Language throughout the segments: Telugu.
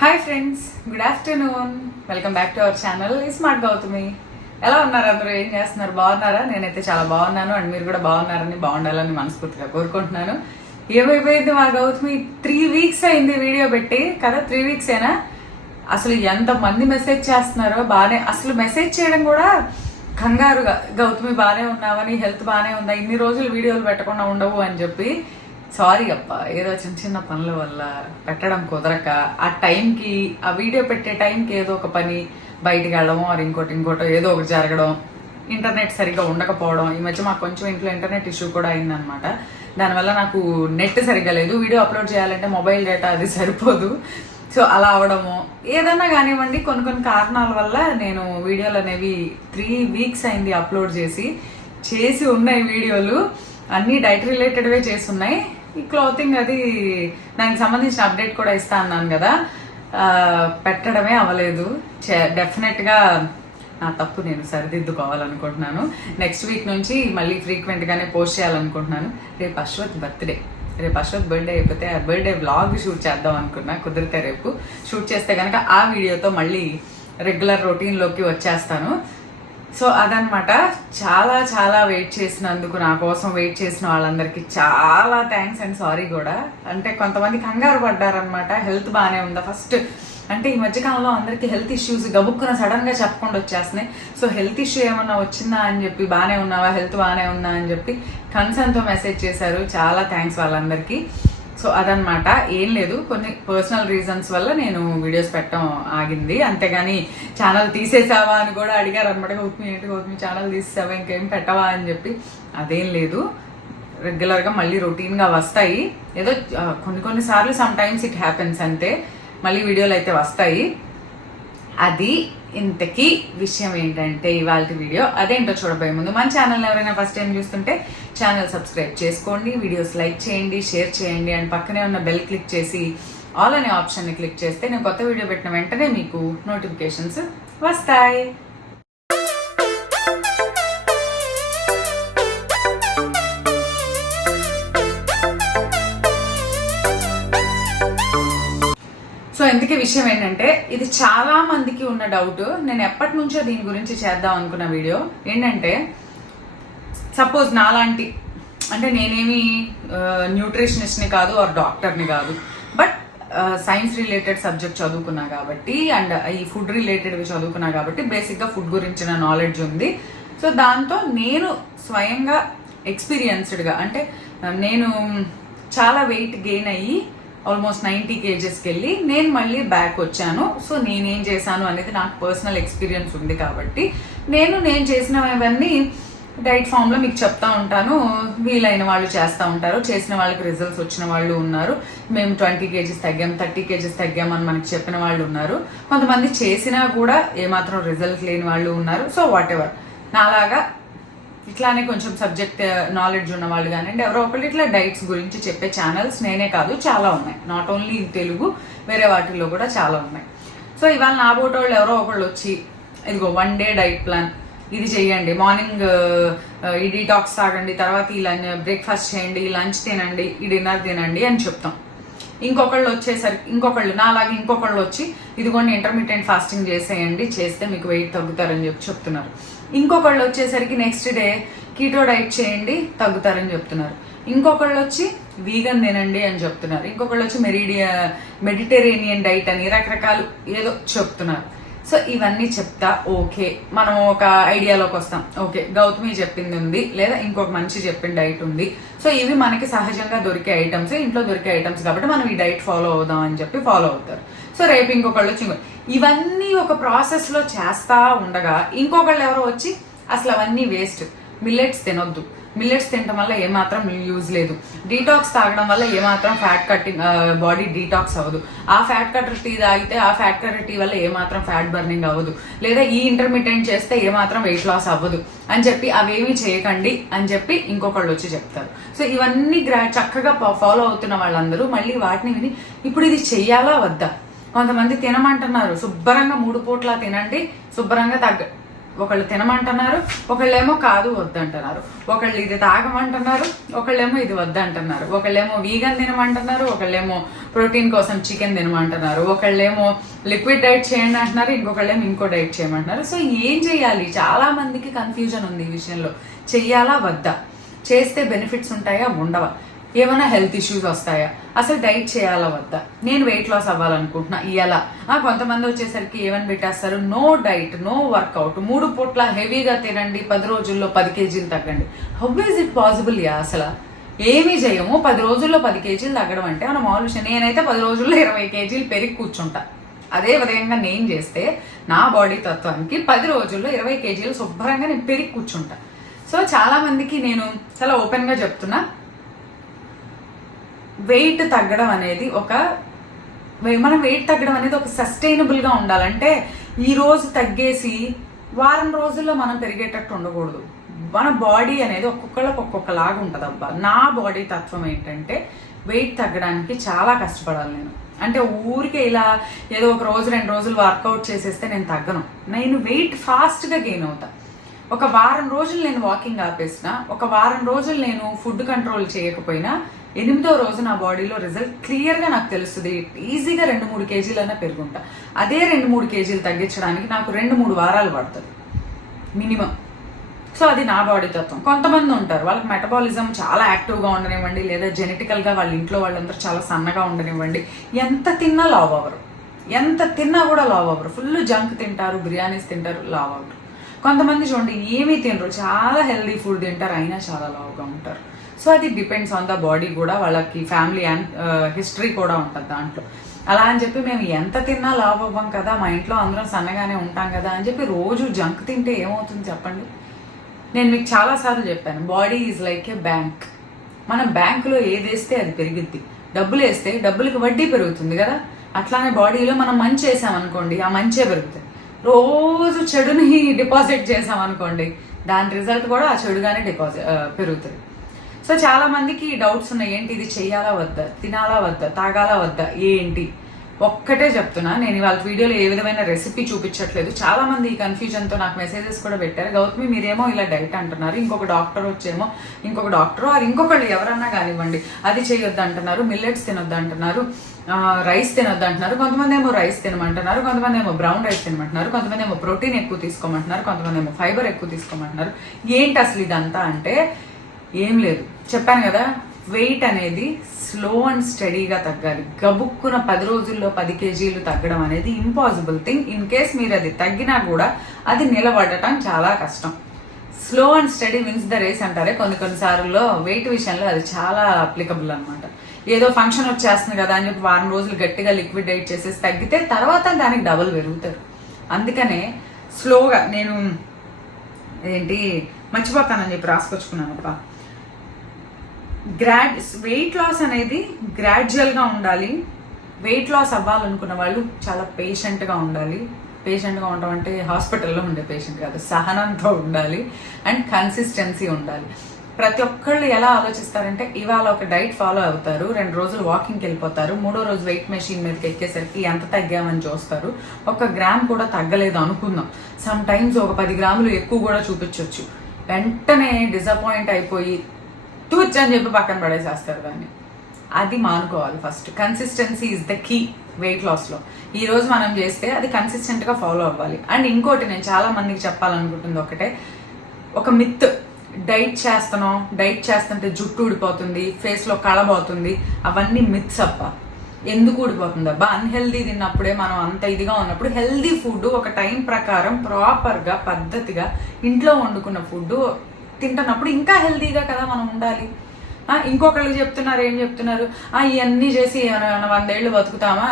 Hi friends, good afternoon. Welcome back to our channel smart Gautami. ఎలా ఉన్నారు అందరూ? ఏం చేస్తున్నారు? బాగున్నారా? నేనైతే చాలా బాగున్నాను అండ్ మీరు కూడా బాగుండాలని మనస్ఫూర్తిగా కోరుకుంటున్నాను. ఏమైపోయింది మా గౌతమి? 3 weeks అయింది వీడియో పెట్టి కదా. 3 weeks ఏనా? అసలు ఎంతమంది మెసేజ్ చేస్తున్నారో. బాగానే అసలు మెసేజ్ చేయడం కూడా కంగారుగా, గౌతమి బాగానే ఉన్నావని, హెల్త్ బాగానే ఉందా, ఇన్ని రోజులు వీడియోలు పెట్టకుండా ఉండవు అని చెప్పి. సారీ అప్ప, ఏదో చిన్న చిన్న పనుల వల్ల పెట్టడం కుదరక, ఆ టైంకి ఆ వీడియో పెట్టే టైంకి ఏదో ఒక పని, బయటికి వెళ్ళడం ఆర్ ఇంకోటో ఏదో ఒకటి జరగడం, ఇంటర్నెట్ సరిగ్గా ఉండకపోవడం. ఈ మధ్య మాకు కొంచెం ఇంట్లో ఇంటర్నెట్ ఇష్యూ కూడా అయిందనమాట. దానివల్ల నాకు నెట్ సరిగ్గా లేదు. వీడియో అప్లోడ్ చేయాలంటే మొబైల్ డేటా అది సరిపోదు. సో అలా అవడము, ఏదన్నా కానివ్వండి, కొన్ని కారణాల వల్ల నేను వీడియోలు అనేవి 3 weeks అయింది అప్లోడ్ చేసి ఉన్నాయి. వీడియోలు అన్నీ డైట్ రిలేటెడ్వే చేస్తున్నాయి. ఈ క్లాతింగ్ అది దానికి సంబంధించిన అప్డేట్ కూడా ఇస్తా అన్నాను కదా, పెట్టడమే అవ్వలేదు. డెఫినెట్గా నా తప్పు నేను సరిదిద్దుకోవాలనుకుంటున్నాను. నెక్స్ట్ వీక్ నుంచి మళ్ళీ ఫ్రీక్వెంట్గానే పోస్ట్ చేయాలనుకుంటున్నాను. రేపు అశ్వత్ బర్త్డే అయిపోతే ఆ బర్త్డే వ్లాగ్ షూట్ చేద్దాం అనుకున్నా. కుదిరితే రేపు షూట్ చేస్తే కనుక ఆ వీడియోతో మళ్ళీ రెగ్యులర్ రొటీన్లోకి వచ్చేస్తాను. సో అదనమాట. చాలా వెయిట్ చేసినందుకు, నా కోసం వెయిట్ చేసిన వాళ్ళందరికీ చాలా థ్యాంక్స్ అండ్ సారీ కూడా. అంటే కొంతమంది కంగారు పడ్డారనమాట. హెల్త్ బాగానే ఉందా ఫస్ట్ అంటే, ఈ మధ్యకాలంలో అందరికీ హెల్త్ ఇష్యూస్ గబుక్కున సడన్గా చెప్పకుండా వచ్చేస్తున్నాయి. సో హెల్త్ ఇష్యూ ఏమన్నా వచ్చిందా అని చెప్పి, బాగానే ఉన్నావా, హెల్త్ బాగానే ఉందా అని చెప్పి కన్సర్న్తో మెసేజ్ చేశారు. చాలా థ్యాంక్స్ వాళ్ళందరికీ. సో అదనమాట. ఏం లేదు, కొన్ని పర్సనల్ రీజన్స్ వల్ల నేను వీడియోస్ పెట్టడం ఆగింది. అంతేగాని ఛానల్ తీసేసావా అని కూడా అడిగారు అనమాట. గౌతమి ఛానల్ తీసేసావా, ఇంకేం పెట్టవా అని చెప్పి. అదేం లేదు, రెగ్యులర్గా మళ్ళీ రొటీన్గా వస్తాయి. ఏదో కొన్నిసార్లు సమ్ టైమ్స్ ఇట్ హ్యాపెన్స్ అంతే, మళ్ళీ వీడియోలు అయితే వస్తాయి. అది ఇంతకీ విషయం ఏంటంటే ఇవాళ వీడియో అదేంటో చూడబోయే ముందు మన ఛానల్ ఎవరైనా ఫస్ట్ టైం చూస్తుంటే ఛానల్ సబ్స్క్రైబ్ చేసుకోండి, వీడియోస్ లైక్ చేయండి, షేర్ చేయండి అండ్ పక్కనే ఉన్న బెల్ క్లిక్ చేసి ఆల్ అనే ఆప్షన్ని క్లిక్ చేస్తే నేను కొత్త వీడియో పెట్టిన వెంటనే మీకు నోటిఫికేషన్స్ వస్తాయి. సో ఎందుకే విషయం ఏంటంటే, ఇది చాలా మందికి ఉన్న డౌట్. నేను ఎప్పటి నుంచో దీని గురించి చేద్దాం అనుకున్న వీడియో ఏంటంటే, సపోజ్ నాలాంటి, అంటే నేనేమి న్యూట్రిషనిస్ట్ని కాదు ఆర్ డాక్టర్ని కాదు, బట్ సైన్స్ రిలేటెడ్ సబ్జెక్ట్ చదువుకున్నా కాబట్టి అండ్ ఈ ఫుడ్ రిలేటెడ్వి చదువుకున్నా కాబట్టి బేసిక్గా ఫుడ్ గురించిన నాలెడ్జ్ ఉంది. సో దాంతో నేను స్వయంగా ఎక్స్పీరియన్స్డ్గా, అంటే నేను చాలా వెయిట్ గెయిన్ అయ్యి ఆల్మోస్ట్ 90 kgsకి వెళ్ళి నేను మళ్ళీ బ్యాక్ వచ్చాను. సో నేనేం చేశాను అనేది నాకు పర్సనల్ ఎక్స్పీరియన్స్ ఉంది కాబట్టి నేను చేసినవన్నీ డైట్ ఫామ్లో మీకు చెప్తా ఉంటాను. వీలైన వాళ్ళు చేస్తూ ఉంటారు, చేసిన వాళ్ళకి రిజల్ట్స్ వచ్చిన వాళ్ళు ఉన్నారు. మేము 20 kgs తగ్గాం, 30 kgs తగ్గామని మనకి చెప్పిన వాళ్ళు ఉన్నారు. కొంతమంది చేసినా కూడా ఏమాత్రం రిజల్ట్ లేని వాళ్ళు ఉన్నారు. సో వాట్ ఎవర్, నాలాగా ఇట్లానే కొంచెం సబ్జెక్ట్ నాలెడ్జ్ ఉన్న వాళ్ళు కానివ్వండి, ఎవరో ఒకళ్ళు ఇట్లా డైట్స్ గురించి చెప్పే ఛానల్స్ నేనే కాదు చాలా ఉన్నాయి. నాట్ ఓన్లీ ఇన్ తెలుగు, వేరే వాటిల్లో కూడా చాలా ఉన్నాయి. సో ఇవాళ నా బోటోళ్ళు ఎవరో ఒకళ్ళు వచ్చి, ఇదిగో 1 day డైట్ ప్లాన్, ఇది చెయ్యండి, మార్నింగ్ ఈ డీటాక్స్ తాగండి, తర్వాత ఈ బ్రేక్ఫాస్ట్ చేయండి, ఈ లంచ్ తినండి, ఈ డిన్నర్ తినండి అని చెప్తాం. నాలాగే ఇంకొకళ్ళు వచ్చి ఇదిగోండి ఇంటర్మీడియట్ ఫాస్టింగ్ చేసేయండి, చేస్తే మీకు వెయిట్ తగ్గుతారని చెప్తున్నారు. ఇంకొకళ్ళు వచ్చేసరికి నెక్స్ట్ డే కీటో డైట్ చేయండి, తగ్గుతారని చెప్తున్నారు. ఇంకొకళ్ళు వచ్చి వీగన్ తినండి అని చెప్తున్నారు. ఇంకొకళ్ళు వచ్చి మెడిటరేనియన్ డైట్ అని రకరకాలు ఏదో చెప్తున్నారు. సో ఇవన్నీ చెప్తా, ఓకే మనం ఒక ఐడియాలోకి వస్తాం. ఓకే, గౌతమి చెప్పింది ఉంది, లేదా ఇంకొక మంచి చెప్పిన డైట్ ఉంది. సో ఇవి మనకి సహజంగా దొరికే ఐటమ్స్, ఇంట్లో దొరికే ఐటమ్స్ కాబట్టి మనం ఈ డైట్ ఫాలో అవుదాం అని చెప్పి ఫాలో అవుతారు. సో రేపు ఇంకొకళ్ళు వచ్చి ఇవన్నీ ఒక ప్రాసెస్లో చేస్తా ఉండగా ఇంకొకళ్ళు ఎవరో వచ్చి అసలు అవన్నీ వేస్ట్, మిల్లెట్స్ తినొద్దు, మిల్లెట్స్ తినడం వల్ల ఏమాత్రం యూజ్ లేదు, డీటాక్స్ తాగడం వల్ల ఏమాత్రం ఫ్యాట్ కట్టింగ్ బాడీ డీటాక్స్ అవ్వదు, ఆ ఫ్యాట్ కట్టర్ టీ తాగితే ఆ ఫ్యాట్ కట్టర్ టీ వల్ల ఏమాత్రం ఫ్యాట్ బర్నింగ్ అవ్వదు, లేదా ఈ ఇంటర్మీడియట్ చేస్తే ఏమాత్రం వెయిట్ లాస్ అవ్వదు అని చెప్పి అవేమీ చేయకండి అని చెప్పి ఇంకొకళ్ళు వచ్చి చెప్తారు. సో ఇవన్నీ చక్కగా ఫాలో అవుతున్న వాళ్ళందరూ మళ్ళీ వాటిని విని ఇప్పుడు ఇది చెయ్యాలా వద్దా, కొంతమంది తినమంటున్నారు, శుభ్రంగా 3 పూట్ల తినండి, శుభ్రంగా ఒకళ్ళు తినమంటున్నారు, ఒకళ్ళేమో కాదు వద్దంటున్నారు, ఒకళ్ళు ఇది తాగమంటున్నారు, ఒకళ్ళేమో ఇది వద్దంటున్నారు, ఒకళ్ళేమో వీగన్ తినమంటున్నారు, ఒకళ్ళేమో ప్రోటీన్ కోసం చికెన్ తినమంటున్నారు, ఒకళ్ళేమో లిక్విడ్ డైట్ చేయండి అంటున్నారు, ఇంకొకళ్ళేమో ఇంకో డైట్ చేయమంటున్నారు. సో ఏం చేయాలి? చాలా మందికి కన్ఫ్యూజన్ ఉంది ఈ విషయంలో. చెయ్యాలా వద్దా? చేస్తే బెనిఫిట్స్ ఉంటాయా ఉండవా? ఏమైనా హెల్త్ ఇష్యూస్ వస్తాయా? అసలు డైట్ చేయాలా వద్దా? నేను వెయిట్ లాస్ అవ్వాలనుకుంటున్నా ఎలా? కొంతమంది వచ్చేసరికి ఏమని పెట్టేస్తారు, నో డైట్, నో వర్కౌట్, 3 పూట్ల హెవీగా తినండి, 10 రోజుల్లో 10 కేజీలు తగ్గండి. How is it possible? అసలు ఏమీ చేయము, 10 రోజుల్లో 10 కేజీలు తగ్గడం అంటే మనం ఆలోచన. నేనైతే 10 రోజుల్లో 20 కేజీలు పెరిగి కూర్చుంటా. అదే విధంగా నేను చేస్తే నా బాడీ తత్వానికి 10 రోజుల్లో 20 కేజీలు శుభ్రంగా నేను పెరిగి కూర్చుంటా. సో చాలా మందికి నేను చాలా ఓపెన్గా చెప్తున్నా, వెయిట్ తగ్గడం అనేది మనం వెయిట్ తగ్గడం అనేది ఒక సస్టైనబుల్గా ఉండాలంటే ఈ రోజు తగ్గేసి వారం రోజుల్లో మనం పెరిగేటట్టు ఉండకూడదు. మన బాడీ అనేది ఒక్కొక్కళ్ళకి ఒక్కొక్కలాగా ఉంటుంది. అబ్బా నా బాడీ తత్వం ఏంటంటే వెయిట్ తగ్గడానికి చాలా కష్టపడాలి నేను. అంటే ఊరికే ఇలా ఏదో ఒక రోజు 2 రోజులు వర్కౌట్ చేసేస్తే నేను తగ్గను. నేను వెయిట్ ఫాస్ట్గా గెయిన్ అవుతా. ఒక వారం రోజులు నేను వాకింగ్ ఆపేసిన, ఒక వారం రోజులు నేను ఫుడ్ కంట్రోల్ చేయకపోయినా 8వ రోజు నా బాడీలో రిజల్ట్ క్లియర్గా నాకు తెలుస్తుంది. ఈజీగా 2-3 కేజీలైనా పెరుగుంటా. అదే 2-3 కేజీలు తగ్గించడానికి నాకు 2-3 వారాలు పడుతుంది మినిమం. సో అది నా బాడీ తత్వం. కొంతమంది ఉంటారు వాళ్ళకి మెటబాలిజం చాలా యాక్టివ్గా ఉండనివ్వండి, లేదా జెనెటికల్గా వాళ్ళ ఇంట్లో వాళ్ళందరూ చాలా సన్నగా ఉండనివ్వండి, ఎంత తిన్నా లావ్ అవ్వరు. ఎంత తిన్నా కూడా లావ్ అవ్వరు. ఫుల్ జంక్ తింటారు, బిర్యానీస్ తింటారు, లావ్ అవ్వరు. కొంతమంది చూడండి ఏమీ తినరు, చాలా హెల్దీ ఫుడ్ తింటారు, అయినా చాలా లావుగా ఉంటారు. సో అది డిపెండ్స్ ఆన్ ద బాడీ కూడా, వాళ్ళకి ఫ్యామిలీ అండ్ హిస్టరీ కూడా ఉంటుంది దాంట్లో. అలా అని చెప్పి మేము ఎంత తిన్నా లావ్ అవ్వం కదా, మా ఇంట్లో అందరం సన్నగానే ఉంటాం కదా అని చెప్పి రోజు జంక్ తింటే ఏమవుతుంది చెప్పండి? నేను మీకు చాలాసార్లు చెప్పాను, body is like A bank. మనం బ్యాంకులో ఏది వేస్తే అది పెరిగిద్ది. డబ్బులు వేస్తే డబ్బులకి వడ్డీ పెరుగుతుంది కదా. అట్లానే బాడీలో మనం మంచి వేసామనుకోండి, ఆ మంచే పెరుగుతుంది. రోజు చెడుని డిపాజిట్ చేసామనుకోండి, దాని రిజల్ట్ కూడా ఆ చెడుగానే పెరుగుతుంది. సో చాలా మందికి డౌట్స్ ఉన్నాయి, ఏంటి ఇది చెయ్యాలా వద్దా, తినాలా వద్దా, తాగాలా వద్దా, ఏంటి? ఒక్కటే చెప్తున్నా, నేను ఇవాళ వీడియోలో ఏ విధమైన రెసిపీ చూపించట్లేదు. చాలా మంది ఈ కన్ఫ్యూజన్తో నాకు మెసేజెస్ కూడా పెట్టారు, గౌతమి మీరేమో ఇలా డైట్ అంటున్నారు, ఇంకొక డాక్టర్ వచ్చేమో ఇంకొక డాక్టర్ అది ఇంకొకళ్ళు ఎవరన్నా కానివ్వండి అది చేయొద్దు అంటున్నారు, మిల్లెట్స్ తినొద్దు అంటున్నారు, రైస్ తినొద్దు అంటున్నారు, కొంతమంది ఏమో రైస్ తినమంటున్నారు, కొంతమంది ఏమో బ్రౌన్ రైస్ తినమంటున్నారు, కొంతమంది ఏమో ప్రోటీన్ ఎక్కువ తీసుకోమంటున్నారు, కొంతమంది ఏమో ఫైబర్ ఎక్కువ తీసుకోమంటున్నారు. ఏంటి అసలు ఇదంతా అంటే ఏం లేదు, చెప్పాను కదా, వెయిట్ అనేది స్లో అండ్ స్టడీగా తగ్గాలి. గబుక్కున 10 రోజుల్లో 10 కేజీలు తగ్గడం అనేది ఇంపాసిబుల్ థింగ్. ఇన్ కేస్ మీరు అది తగ్గినా కూడా అది నిలబడటం చాలా కష్టం. Slow and steady wins the race అంటారే, కొన్నిసార్లు వెయిట్ విషయంలో అది చాలా అప్లికబుల్ అనమాట. ఏదో ఫంక్షన్ వచ్చేస్తుంది కదా అని చెప్పి వారం రోజులు గట్టిగా లిక్విడ్ డైట్ చేసేసి తగ్గితే తర్వాత దానికి డబుల్ పెరుగుతారు. అందుకనే స్లోగా నేను మర్చిపోతానని చెప్పి రాసుకొచ్చుకున్నాను అబ్బా. వెయిట్ లాస్ అనేది గ్రాడ్యువల్గా ఉండాలి. వెయిట్ లాస్ అవ్వాలనుకున్న వాళ్ళు చాలా పేషెంట్గా ఉండాలి. పేషెంట్గా ఉండడం అంటే హాస్పిటల్లో ఉండే పేషెంట్ కాదు, సహనంతో ఉండాలి అండ్ కన్సిస్టెన్సీ ఉండాలి. ప్రతి ఒక్కళ్ళు ఎలా ఆలోచిస్తారంటే ఇవాళ ఒక డైట్ ఫాలో అవుతారు, 2 రోజులు వాకింగ్కి వెళ్ళిపోతారు, 3వ రోజు వెయిట్ మెషిన్ మీదకి ఎక్కేసరికి ఎంత తగ్గామని చూస్తారు. 1 గ్రామ్ కూడా తగ్గలేదు అనుకుందాం, సమ్ టైమ్స్ ఒక 10 గ్రాములు ఎక్కువ కూడా చూపించవచ్చు. వెంటనే డిసప్పాయింట్ అయిపోయి తూచ్ అని చెప్పి పక్కన పడేసేస్తారు దాన్ని. అది మానుకోవాలి. First consistency is the key weight లాస్లో. ఈ రోజు మనం చేస్తే అది కన్సిస్టెంట్గా ఫాలో అవ్వాలి. అండ్ ఇంకోటి నేను చాలా మందికి చెప్పాలనుకుంటుంది ఒకటే, ఒక మిత్, డైట్ చేస్తుంటే జుట్టు ఊడిపోతుంది, ఫేస్లో కళబోతుంది, అవన్నీ మిత్స్ అబ్బా. ఎందుకు ఊడిపోతుంది అబ్బా? అన్హెల్దీ తిన్నప్పుడే మనం అంత ఇదిగా ఉన్నప్పుడు హెల్దీ ఫుడ్ ఒక టైం ప్రకారం ప్రాపర్గా పద్ధతిగా ఇంట్లో వండుకున్న ఫుడ్ తింటున్నప్పుడు ఇంకా హెల్దీగా కదా మనం ఉండాలి. ఇంకొకళ్ళు చెప్తున్నారు, ఏం చెప్తున్నారు, ఇవన్నీ చేసి 100 ఏళ్ళు బతుకుతామా,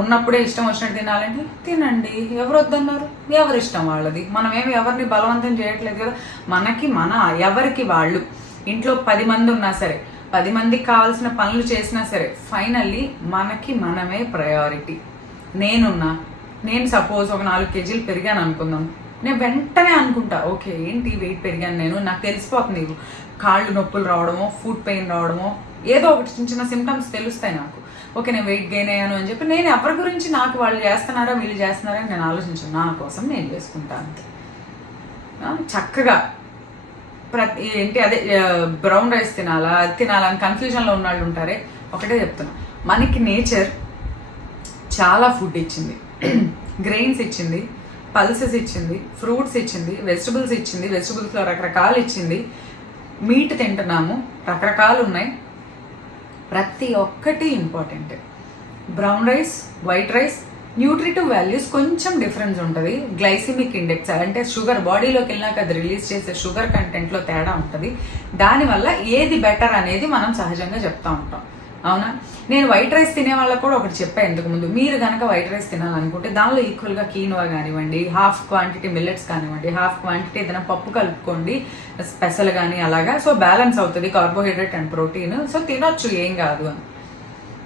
ఉన్నప్పుడే ఇష్టం వచ్చినట్టు తినాలంటే తినండి, ఎవరు వద్దన్నారు, ఎవరి ఇష్టం వాళ్ళది. మనం ఏమి ఎవరిని బలవంతం చేయట్లేదు కదా. ఎవరికి వాళ్ళు. ఇంట్లో 10 మంది ఉన్నా సరే, 10 మందికి కావాల్సిన పనులు చేసినా సరే, ఫైనల్లీ మనకి మనమే ప్రయారిటీ. నేను సపోజ్ ఒక 4 కేజీలు పెరిగాను అనుకుందాం, నేను వెంటనే అనుకుంటా, ఓకే ఏంటి వెయిట్ పెరిగాను, నాకు తెలిసిపోతుంది, కాళ్ళు నొప్పులు రావడమో, ఫుడ్ పెయిన్ రావడమో, ఏదో ఒకటి చిన్న సిమ్టమ్స్ తెలుస్తాయి నాకు. ఓకే నేను వెయిట్ గెయిన్ అయ్యాను అని చెప్పి నేను ఎవరి గురించి, నాకు వాళ్ళు చేస్తున్నారా వీళ్ళు చేస్తున్నారా అని నేను ఆలోచించాను, నా కోసం నేను చేసుకుంటా అంతే. చక్కగా ఏంటి అదే బ్రౌన్ రైస్ తినాలా అది తినాలా అని కన్ఫ్యూజన్లో ఉన్న వాళ్ళు ఉంటారే, ఒకటే చెప్తున్నా, మనకి నేచర్ చాలా ఫుడ్ ఇచ్చింది. గ్రెయిన్స్ ఇచ్చింది, పల్సెస్ ఇచ్చింది, ఫ్రూట్స్ ఇచ్చింది, వెజిటబుల్స్ ఇచ్చింది, వెజిటబుల్స్లో రకరకాలు ఇచ్చింది, మీట్ తింటున్నాము, రకరకాలు ఉన్నాయి. ప్రతి ఒక్కటి important. Brown rice, white rice, nutritive values కొంచెం డిఫరెన్స్ ఉంటుంది. గ్లైసిమిక్ ఇండెక్స్ అంటే షుగర్ బాడీలోకి వెళ్ళినాక అది రిలీజ్ చేసే షుగర్ కంటెంట్లో తేడా ఉంటుంది. దానివల్ల ఏది బెటర్ అనేది మనం సహజంగా చెప్తా ఉంటాం, అవునా? నేను వైట్ రైస్ తినే వాళ్ళకు కూడా ఒకటి చెప్పాను ఇంతకు ముందు. మీరు కనుక వైట్ రైస్ తినాలనుకుంటే దానిలో ఈక్వల్గా కీనోవా కానివ్వండి, హాఫ్ క్వాంటిటీ మిల్లెట్స్ కానివ్వండి, హాఫ్ క్వాంటిటీ ఏదైనా పప్పు కలుపుకోండి, స్పెషల్ కానీ అలాగా. సో బ్యాలెన్స్ అవుతుంది కార్బోహైడ్రేట్ అండ్ ప్రోటీన్. సో తినొచ్చు, ఏం కాదు అని.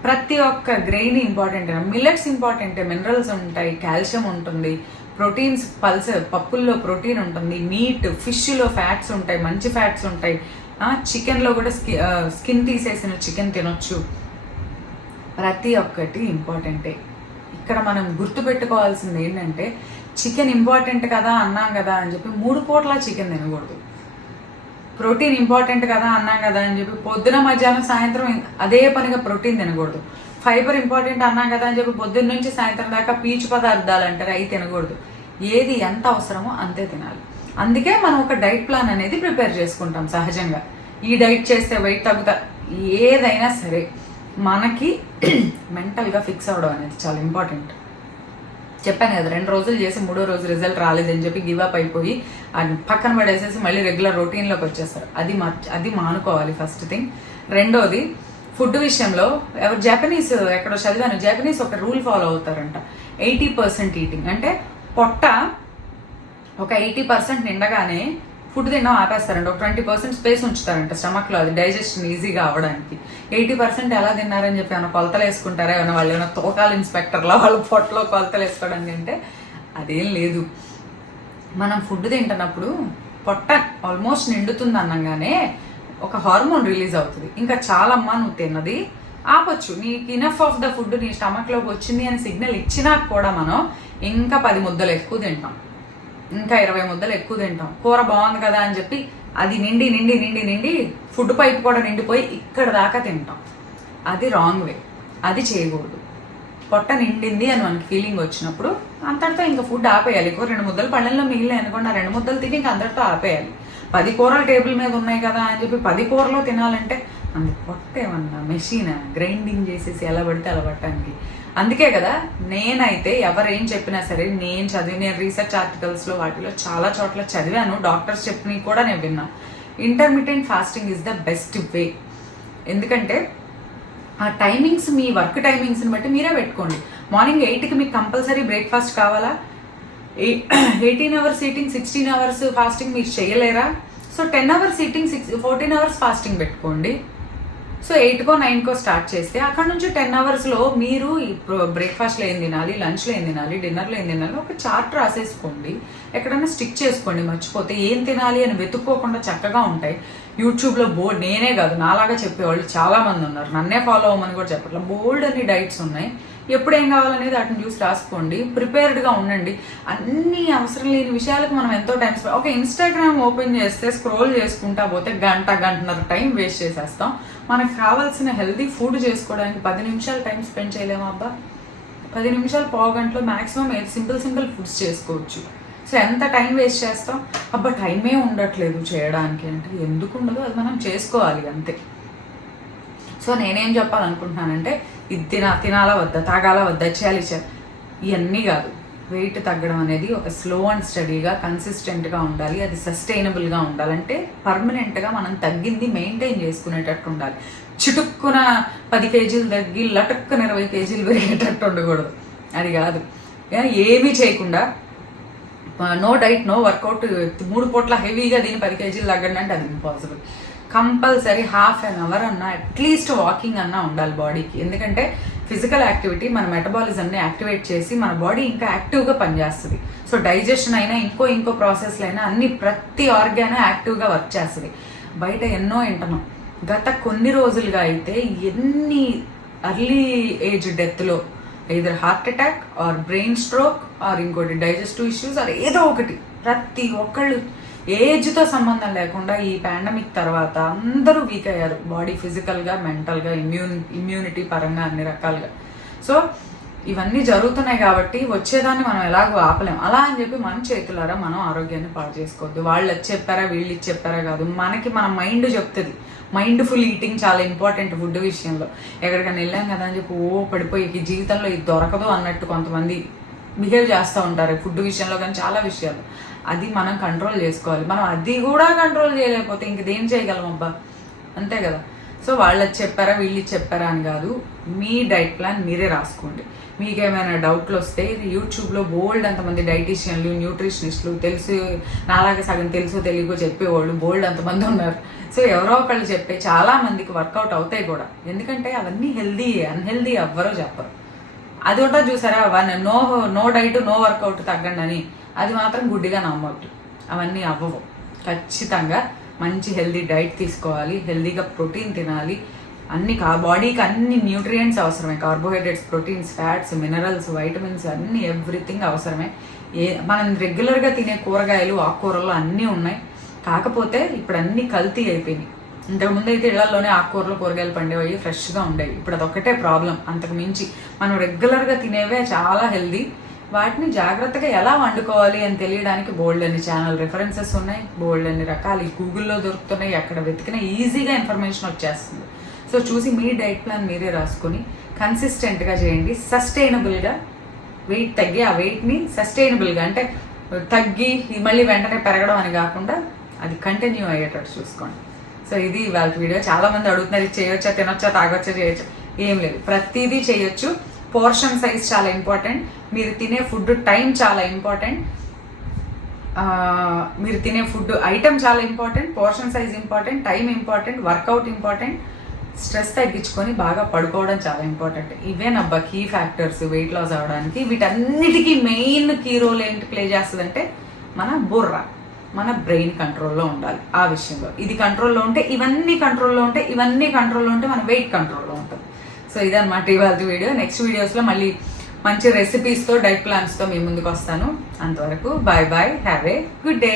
ప్రతి ఒక్క grain important, millets important, minerals ఉంటాయి, కాల్షియం ఉంటుంది, ప్రోటీన్స్ పప్పుల్లో ప్రోటీన్ ఉంటుంది, మీట్ ఫిష్లో ఫ్యాట్స్ ఉంటాయి, మంచి ఫ్యాట్స్ ఉంటాయి. చికెన్లో కూడా స్కిన్ తీసేసిన చికెన్ తినొచ్చు. ప్రతి ఒక్కటి ఇంపార్టెంటే. ఇక్కడ మనం గుర్తుపెట్టుకోవాల్సింది ఏంటంటే చికెన్ ఇంపార్టెంట్ కదా అన్నాం కదా అని చెప్పి 3 పూటలా చికెన్ తినకూడదు. ప్రోటీన్ ఇంపార్టెంట్ కదా అన్నాం కదా అని చెప్పి పొద్దున మధ్యాహ్నం సాయంత్రం అదే పనిగా ప్రోటీన్ తినకూడదు. ఫైబర్ ఇంపార్టెంట్ అన్నాం కదా అని చెప్పి పొద్దున్న నుంచి సాయంత్రం దాకా పీచు పదార్థాలు అంటారు, అవి తినకూడదు. ఏది ఎంత అవసరమో అంతే తినాలి. అందుకే మనం ఒక డైట్ ప్లాన్ అనేది ప్రిపేర్ చేసుకుంటాం సహజంగా. ఈ డైట్ చేస్తే వెయిట్ తగ్గుతా, ఏదైనా సరే మనకి మెంటల్గా ఫిక్స్ అవ్వడం అనేది చాలా ఇంపార్టెంట్. చెప్పాను కదా, 2 రోజులు చేసి 3వ రోజు రిజల్ట్ రాలేదని చెప్పి గివప్ అయిపోయి అది పక్కన పడేసేసి మళ్ళీ రెగ్యులర్ రొటీన్లోకి వచ్చేస్తారు. అది మానుకోవాలి ఫస్ట్ థింగ్. రెండోది, ఫుడ్ విషయంలో జపనీస్ ఎక్కడో చదివాను, జపనీస్ ఒక రూల్ ఫాలో అవుతారంట. 80% ఈటింగ్ అంటే పొట్ట ఒక 80% నిండగానే ఫుడ్ తినడం ఆపేస్తారంట. ఒక 20% స్పేస్ ఉంచుతారంట స్టమక్లో, అది డైజెషన్ ఈజీగా అవ్వడానికి. 80% ఎలా తిన్నారని చెప్పి ఏమైనా కొలతలు వేసుకుంటారా? ఏమైనా వాళ్ళు ఏమైనా తోకాల ఇన్స్పెక్టర్లా వాళ్ళ పొట్టలో కొలతలు వేసుకోవడానికి అంటే అదేం లేదు. మనం ఫుడ్ తింటున్నప్పుడు పొట్ట ఆల్మోస్ట్ నిండుతుంది అనగానే ఒక హార్మోన్ రిలీజ్ అవుతుంది. ఇంకా చాలమ్మా నువ్వు తిన్నది ఆపొచ్చు, నీకు ఇనఫ్ ఆఫ్ ద ఫుడ్ నీ స్టమక్లోకి వచ్చింది అని సిగ్నల్ ఇచ్చినా కూడా మనం ఇంకా 10 ముద్దలు ఎక్కువ తింటాం, ఇంకా 20 ముద్దలు ఎక్కువ తింటాం. కూర బాగుంది కదా అని చెప్పి అది నిండి నిండి నిండి నిండి ఫుడ్ పైప్ కూడా నిండిపోయి ఇక్కడ దాకా తింటాం. అది రాంగ్ వే, అది చేయకూడదు. పొట్ట నిండింది అని మనకి ఫీలింగ్ వచ్చినప్పుడు అంతటితో ఇంకా ఫుడ్ ఆపేయాలి. 2 ముద్దలు పళ్ళెల్లో మిగిలిన అనుకోండి, 2 ముద్దలు తిని ఇంకా అందరితో ఆపేయాలి. 10 కూరలు టేబుల్ మీద ఉన్నాయి కదా అని చెప్పి 10 కూరలు తినాలంటే అందు పొట్ట ఏమన్నా మెషిన్ గ్రైండింగ్ చేసేసి ఎలా పడితే అలా పట్టడానికి. అందుకే కదా నేనైతే ఎవరేం చెప్పినా సరే నేను రీసెర్చ్ ఆర్టికల్స్లో వాటిలో చాలా చోట్ల చదివాను, డాక్టర్స్ చెప్పినవి కూడా నేను విన్నా. Intermittent fasting is the best way. ఎందుకంటే ఆ టైమింగ్స్ మీ వర్క్ టైమింగ్స్ని బట్టి మీరే పెట్టుకోండి. మార్నింగ్ 8కి మీకు కంపల్సరీ బ్రేక్ఫాస్ట్ కావాలా? 18 అవర్స్ ఈటింగ్ 16 అవర్స్ ఫాస్టింగ్ మీరు చేయలేరా? So 10 hours eating 14 hours fasting పెట్టుకోండి. సో 8కో 9కో స్టార్ట్ చేస్తే అక్కడ నుంచి 10 అవర్స్లో మీరు బ్రేక్ఫాస్ట్లో ఏం తినాలి, లంచ్లో ఏం తినాలి, డిన్నర్లో ఏం తినాలి ఒక చార్ట్ రాసేసుకోండి. ఎక్కడైనా స్టిక్ చేసుకోండి. మర్చిపోతే ఏం తినాలి అని వెతుక్కోకుండా చక్కగా ఉంటాయి. యూట్యూబ్లో నేనే కాదు నాలాగా చెప్పేవాళ్ళు చాలామంది ఉన్నారు, నన్నే ఫాలో అవ్వమని కూడా చెప్పట్లా. బోల్డ్ అన్ని డైట్స్ ఉన్నాయి. ఎప్పుడు ఏం కావాలనేది వాటిని చూసి రాసుకోండి, ప్రిపేర్డ్గా ఉండండి. అన్ని అవసరం లేని విషయాలకు మనం ఎంతో టైం ఒక ఇన్స్టాగ్రామ్ ఓపెన్ చేస్తే స్క్రోల్ చేసుకుంటా పోతే గంటన్నర టైం వేస్ట్ చేసేస్తాం. మనకు కావాల్సిన హెల్తీ ఫుడ్ చేసుకోవడానికి 10 నిమిషాలు టైం స్పెండ్ చేయలేమా అబ్బా? 10 నిమిషాలు పావు గంటలో మ్యాక్సిమం సింపుల్ ఫుడ్స్ చేసుకోవచ్చు. సో ఎంత టైం వేస్ట్ చేస్తాం? అబ్బా టైమే ఉండట్లేదు చేయడానికి అంటే ఎందుకు ఉండదు, అది మనం చేసుకోవాలి అంతే. సో నేనేం చెప్పాలనుకుంటున్నానంటే ఇది తినాలా వద్దా, తాగాలా వద్దా, చేయాలి ఇవన్నీ కాదు. వెయిట్ తగ్గడం అనేది ఒక స్లో అండ్ స్టడీగా కన్సిస్టెంట్గా ఉండాలి. అది సస్టైనబుల్గా ఉండాలంటే పర్మనెంట్గా మనం తగ్గింది మెయింటైన్ చేసుకునేటట్టు ఉండాలి. చిటుక్కున 10 కేజీలు తగ్గి లటుక్కున 20 కేజీలు పెరిగేటట్టు ఉండకూడదు. అది కాదు. ఏమీ చేయకుండా నో డైట్ నో వర్కౌట్ 3 పూట్ల హెవీగా దీని 10 కేజీలు తగ్గండి అంటే అది impossible. Compulsory half an hour అన్నా అట్లీస్ట్ వాకింగ్ అన్నా ఉండాలి బాడీకి. ఎందుకంటే ఫిజికల్ యాక్టివిటీ మన మెటబాలిజంని యాక్టివేట్ చేసి మన బాడీ ఇంకా యాక్టివ్గా పనిచేస్తుంది. సో డైజెషన్ అయినా ఇంకో ప్రాసెస్లు అయినా అన్ని ప్రతి ఆర్గాన్ యాక్టివ్గా వర్క్ చేస్తుంది. బయట ఎన్నో వింటున్నాం. గత కొన్ని రోజులుగా అయితే ఎన్ని ఎర్లీ ఏజ్ డెత్లో either heart attack or brain stroke or ఇంకోటి డైజెస్టివ్ ఇష్యూస్ ఆర్ ఏదో ఒకటి ప్రతి ఒక్కళ్ళు ఏజ్తో సంబంధం లేకుండా ఈ పాండమిక్ తర్వాత అందరూ వీక్ అయ్యారు, బాడీ ఫిజికల్గా, మెంటల్గా, ఇమ్యూనిటీ పరంగా అన్ని రకాలుగా. సో ఇవన్నీ జరుగుతున్నాయి కాబట్టి వచ్చేదాన్ని మనం ఎలాగో ఆపలేం. అలా అని చెప్పి మన చేతులారా మనం ఆరోగ్యాన్ని పాడు చేసుకోవద్దు. వాళ్ళు అది చెప్పారా వీళ్ళు ఇది చెప్పారా కాదు, మనకి మన మైండ్ చెప్తుంది. మైండ్ఫుల్ ఈటింగ్ చాలా ఇంపార్టెంట్ ఫుడ్ విషయంలో. ఎక్కడికైనా వెళ్ళాం కదా అని చెప్పి పడిపోయి జీవితంలో ఇది దొరకదు అన్నట్టు కొంతమంది బిహేవ్ చేస్తూ ఉంటారు ఫుడ్ విషయంలో, కానీ చాలా విషయాలు అది మనం కంట్రోల్ చేసుకోవాలి. మనం అది కూడా కంట్రోల్ చేయలేకపోతే ఇంకేం చేయగలం అబ్బా, అంతే కదా. సో వాళ్ళు చెప్పారా వీళ్ళు చెప్పారా అని కాదు, మీ డైట్ ప్లాన్ మీరే రాసుకోండి. మీకేమైనా డౌట్లు వస్తే యూట్యూబ్లో బోల్డ్ అంతమంది డైటీషియన్లు, న్యూట్రిషనిస్టులు, తెలుసు నాలాగే సగం తెలుసో తెలియకో చెప్పేవాళ్ళు బోల్డ్ అంతమంది ఉన్నారు. సో ఎవరో ఒకళ్ళు చెప్పే చాలా మందికి వర్కౌట్ అవుతాయి కూడా, ఎందుకంటే అవన్నీ హెల్దీ అన్హెల్దీ ఎవ్వరో చెప్పరు. అది ఉంటుంది చూసారా, నో డైట్ నో వర్కౌట్ తగ్గండి అని, అది మాత్రం గుడ్డిగా నమ్మొద్దు. అవన్నీ అవ్వవు. ఖచ్చితంగా మంచి హెల్దీ డైట్ తీసుకోవాలి, హెల్దీగా ప్రోటీన్ తినాలి. అన్ని బాడీకి అన్ని న్యూట్రియంట్స్ అవసరమే, carbohydrates, proteins, fats, minerals, vitamins అన్ని ఎవ్రీథింగ్ అవసరమే. మనం రెగ్యులర్గా తినే కూరగాయలు, ఆకుకూరలు అన్నీ ఉన్నాయి. కాకపోతే ఇప్పుడు అన్ని కల్తీ అయిపోయినాయి. ఇంతకుముందు అయితే ఇళ్లలోనే ఆకుకూరలు, కూరగాయలు పండేవి, ఫ్రెష్గా ఉండేవి. ఇప్పుడు అదొక్కటే ప్రాబ్లం. అంతకు మించి మనం రెగ్యులర్గా తినేవే చాలా హెల్దీ. వాటిని జాగ్రత్తగా ఎలా వండుకోవాలి అని తెలియడానికి బోల్డ్ అన్ని ఛానల్ రిఫరెన్సెస్ ఉన్నాయి, బోల్డ్ అన్ని రకాలు గూగుల్లో దొరుకుతున్నాయి. అక్కడ వెతికినా ఈజీగా ఇన్ఫర్మేషన్ వచ్చేస్తుంది. సో చూసి మీ డైట్ ప్లాన్ మీరే రాసుకొని కన్సిస్టెంట్గా చేయండి. సస్టైనబుల్గా వెయిట్ తగ్గి ఆ వెయిట్ని సస్టైనబుల్గా, అంటే తగ్గి మళ్ళీ వెంటనే పెరగడం అని కాకుండా అది కంటిన్యూ అయ్యేటట్టు చూసుకోండి. సో ఇది ఇవాళ వీడియో. చాలా మంది అడుగుతున్నారు, ఇది చేయొచ్చా, తినొచ్చా, తాగొచ్చా, చేయొచ్చా. ఏం లేదు, ప్రతిదీ చేయొచ్చు. పోర్షన్ సైజ్ చాలా ఇంపార్టెంట్. మీరు తినే ఫుడ్ టైం చాలా ఇంపార్టెంట్. మీరు తినే ఫుడ్ ఐటమ్ చాలా important, portion size important, time important, workout important, stress తగ్గించుకొని బాగా పడుకోవడం చాలా ఇంపార్టెంట్. ఇవేనబ్బా కీ ఫ్యాక్టర్స్ వెయిట్ లాస్ అవ్వడానికి. వీటన్నిటికీ మెయిన్ కీ రోల్ ఏంటి ప్లే చేస్తుందంటే మన బుర్ర, మన బ్రెయిన్ కంట్రోల్లో ఉండాలి. ఆ విషయంలో ఇది కంట్రోల్లో ఉంటే ఇవన్నీ కంట్రోల్లో ఉంటాయి, ఇవన్నీ కంట్రోల్లో ఉంటే మన వెయిట్ కంట్రోల్లో ఉంటుంది. సో ఇదన్నమాట ఇవాళ వీడియో. నెక్స్ట్ వీడియోస్లో మళ్ళీ మంచి రెసిపీస్తో, డైట్ ప్లాన్స్తో మీ ముందుకు వస్తాను. అంతవరకు bye bye, have a good day.